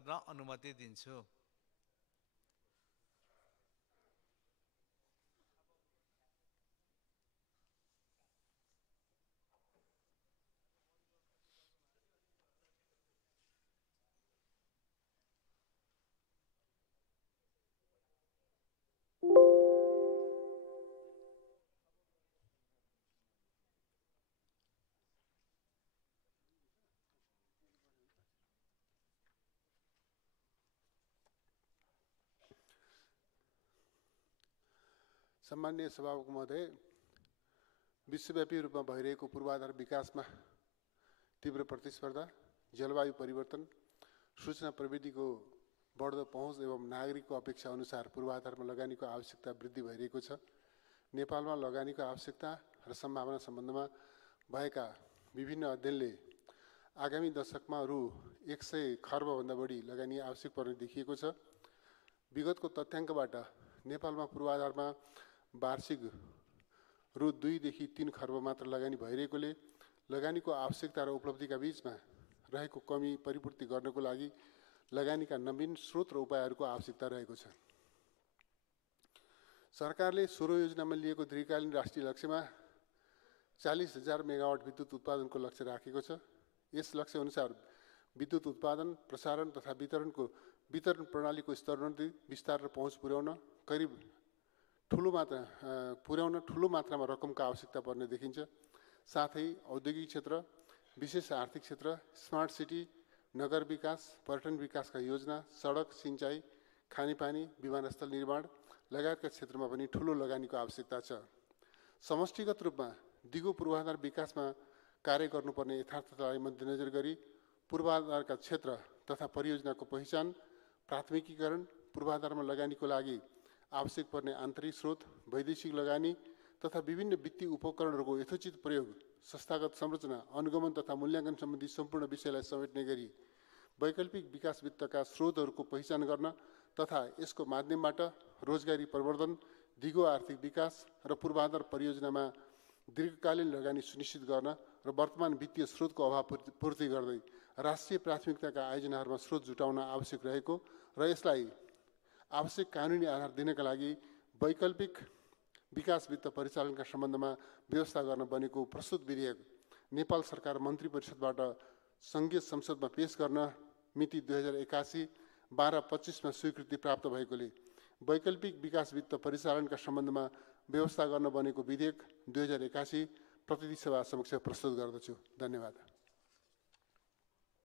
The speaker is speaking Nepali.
गर्न अनुमति दिन्छु। सम्माननीय सभामुख महोदय, विश्वव्यापी रूपमा भइरहेको पूर्वाधार विकासमा तीव्र प्रतिस्पर्धा, जलवायु परिवर्तन, सूचना प्रविधिको बढ्दो पहुँच एवं नागरिकको अपेक्षा अनुसार पूर्वाधारमा लगानीको आवश्यकता वृद्धि भइरहेको छ। नेपालमा लगानीको आवश्यकता र सम्भावना सम्बन्धमा भएका विभिन्न अध्ययनले आगामी दशकमा रु 100 खर्बभन्दा बढी लगानी आवश्यक पर्ने देखिएको छ। विगतको तथ्याङ्कबाट नेपालमा पूर्वाधारमा वार्षिक रु 2 देखि 3 खर्ब मात्र लगानी भइरहेकोले लगानीको आवश्यकता र उपलब्धिका बीचमा रहेको कमी परिपूर्ति गर्नको लागि लगानीका नवीन स्रोत र उपायहरूको आवश्यकता रहेको छ। सरकारले 16 योजनामा लिएको दीर्घकालीन राष्ट्रिय लक्ष्यमा 40,000 मेगावाट विद्युत उत्पादनको लक्ष्य राखेको छ। यस लक्ष्य अनुसार विद्युत उत्पादन, प्रसारण तथा वितरण प्रणालीको स्तरोन्नति, विस्तार र पहुँच पुर्याउन ठुलो मात्रामा रकमको आवश्यकता पर्ने देखिन्छ। साथै औद्योगिक क्षेत्र, विशेष आर्थिक क्षेत्र, स्मार्ट सिटी, नगर विकास, पर्यटन विकासका योजना, सडक, सिंचाई, खानेपानी, विमानस्थल निर्माण लगायतका क्षेत्रमा पनि ठुलो लगानीको आवश्यकता छ। समष्टिगत रूपमा दिगो पूर्वाधार विकासमा कार्य गर्नुपर्ने यथार्थतालाई मध्यनजर गरी पूर्वाधारका क्षेत्र तथा परियोजनाको पहिचान, प्राथमिकीकरण, पूर्वाधारमा लगानीको लागि आवश्यक पर्ने आन्तरिक स्रोत, वैदेशिक लगानी तथा विभिन्न वित्तीय उपकरणहरूको यथोचित प्रयोग, संस्थागत संरचना, अनुगमन तथा मूल्याङ्कन सम्बन्धी सम्पूर्ण विषयलाई समेट्ने गरी वैकल्पिक विकास वित्तका स्रोतहरूको पहिचान गर्न तथा यसको माध्यमबाट रोजगारी प्रवर्धन, दिगो आर्थिक विकास र पूर्वाधार परियोजनामा दीर्घकालीन लगानी सुनिश्चित गर्न र वर्तमान वित्तीय स्रोतको अभाव पूर्ति गर्दै राष्ट्रिय प्राथमिकताका आयोजनाहरूमा स्रोत जुटाउन आवश्यक रहेको र यसलाई आवश्यक कानुनी आधार दिनका लागि वैकल्पिक विकास वित्त परिचालनका सम्बन्धमा व्यवस्था गर्न बनेको प्रस्तुत विधेयक नेपाल सरकार मन्त्री परिषदबाट सङ्घीय संसदमा पेश गर्न मिति 2081-12-25 मा स्वीकृति प्राप्त भएकोले वैकल्पिक विकास वित्त परिचालनका सम्बन्धमा व्यवस्था गर्न बनेको विधेयक 2081 प्रतिनिधि सभा समक्ष प्रस्तुत गर्दछु। धन्यवाद।